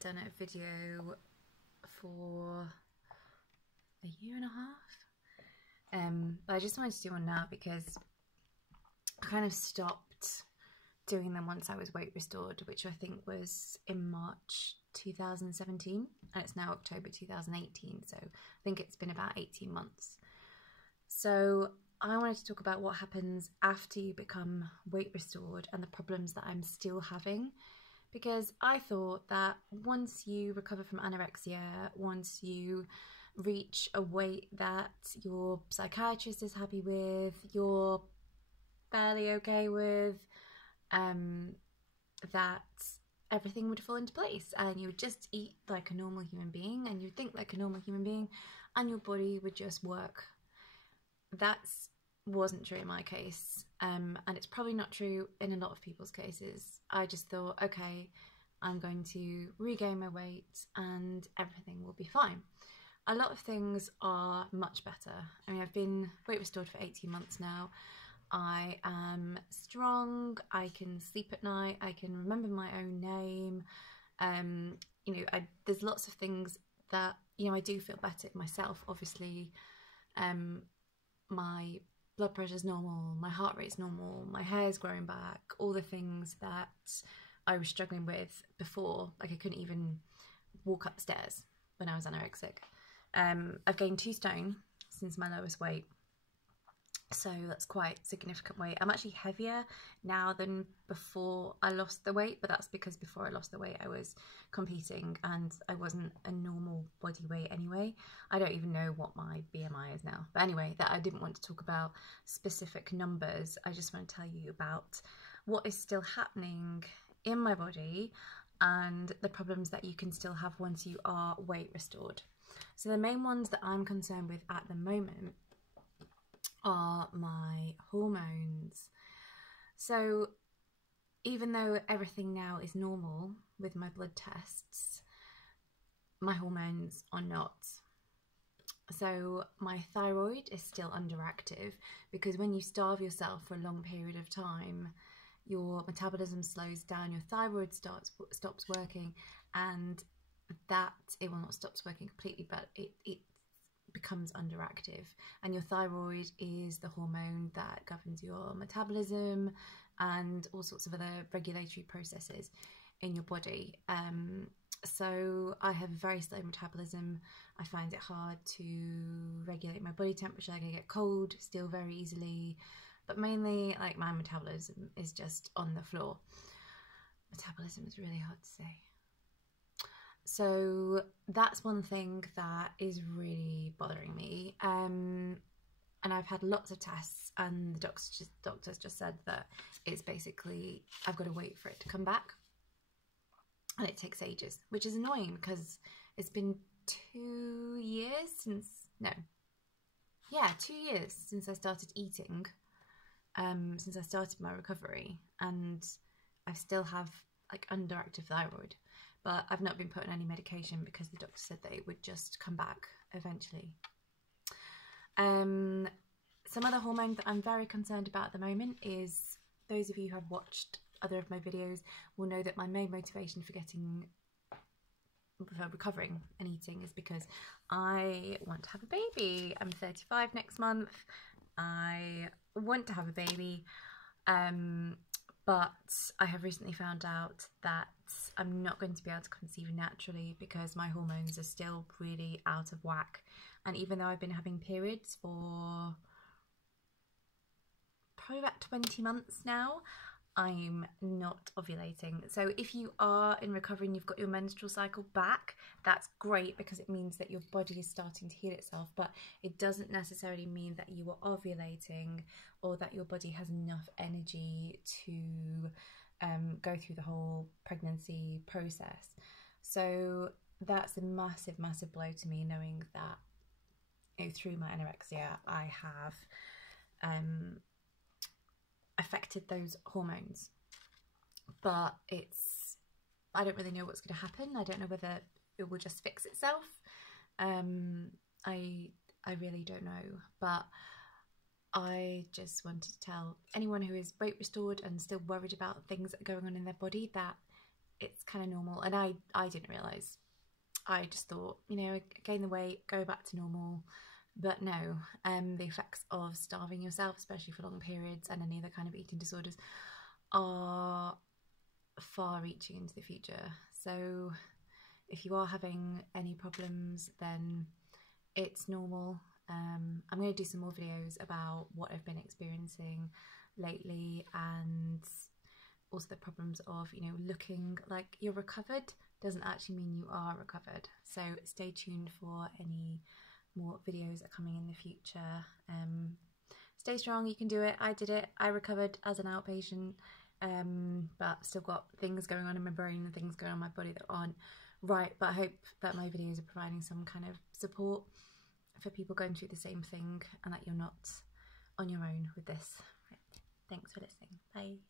done a video for a year and a half, but I just wanted to do one now because I kind of stopped doing them once I was weight restored, which I think was in March 2017, and it's now October 2018, so I think it's been about 18 months. So I wanted to talk about what happens after you become weight restored and the problems that I'm still having, because I thought that once you recover from anorexia, once you reach a weight that your psychiatrist is happy with, you're fairly okay with, that everything would fall into place and you would just eat like a normal human being and you would think like a normal human being and your body would just work. That wasn't true in my case, and it's probably not true in a lot of people's cases. I just thought, okay, I'm going to regain my weight and everything will be fine. A lot of things are much better. I mean, I've been weight restored for 18 months now. I am strong, I can sleep at night, I can remember my own name. There's lots of things that, I do feel better myself, obviously. My blood pressure is normal, my heart rate is normal, my hair is growing back, all the things that I was struggling with before. Like I couldn't even walk up the stairs when I was anorexic. I've gained 2 stone since my lowest weight, so that's quite significant weight. I'm actually heavier now than before I lost the weight, but that's because before I lost the weight I was competing and I wasn't a normal body weight anyway. I don't even know what my BMI is now, but anyway, that I didn't want to talk about specific numbers. I just want to tell you about what is still happening in my body and the problems that you can still have once you are weight restored. So the main ones that I'm concerned with at the moment are my hormones. So even though everything now is normal with my blood tests, my hormones are not. So my thyroid is still underactive because when you starve yourself for a long period of time, your metabolism slows down, your thyroid stops working, and that it will not stops working completely, but it becomes underactive. And your thyroid is the hormone that governs your metabolism and all sorts of other regulatory processes in your body. So I have very slow metabolism. I find it hard to regulate my body temperature. I get cold still very easily, but mainly like my metabolism is just on the floor. Metabolism is really hard to say. So that's one thing that is really bothering me. And I've had lots of tests and the doctors just said that it's basically, I've got to wait for it to come back. And it takes ages, which is annoying because it's been 2 years since, 2 years since I started eating, since I started my recovery, and I still have like underactive thyroid. But I've not been put on any medication because the doctor said that it would just come back eventually. Some other hormone that I'm very concerned about at the moment is, those of you who have watched other of my videos will know that my main motivation for recovering and eating is because I want to have a baby. I'm 35 next month. I want to have a baby. But I have recently found out that I'm not going to be able to conceive naturally because my hormones are still really out of whack. And even though I've been having periods for probably about 20 months now, I'm not ovulating. So if you are in recovery and you've got your menstrual cycle back, that's great because it means that your body is starting to heal itself, but it doesn't necessarily mean that you are ovulating or that your body has enough energy to go through the whole pregnancy process. So that's a massive, massive blow to me, knowing that through my anorexia I have affected those hormones. But I don't really know what's going to happen. I don't know whether it will just fix itself. I really don't know, but I just wanted to tell anyone who is weight restored and still worried about things that are going on in their body that it's kind of normal. And I didn't realise. I just thought, you know, gain the weight, go back to normal. But no, the effects of starving yourself, especially for long periods, and any other kind of eating disorders, are far reaching into the future. So if you are having any problems, then it's normal. I'm going to do some more videos about what I've been experiencing lately, and also the problems of, you know, looking like you're recovered doesn't actually mean you are recovered. So stay tuned for any more videos that are coming in the future. Stay strong, you can do it. I did it. I recovered as an outpatient, but still got things going on in my brain and things going on in my body that aren't right. But I hope that my videos are providing some kind of support for people going through the same thing, and that you're not on your own with this. Right. Thanks for listening. Bye.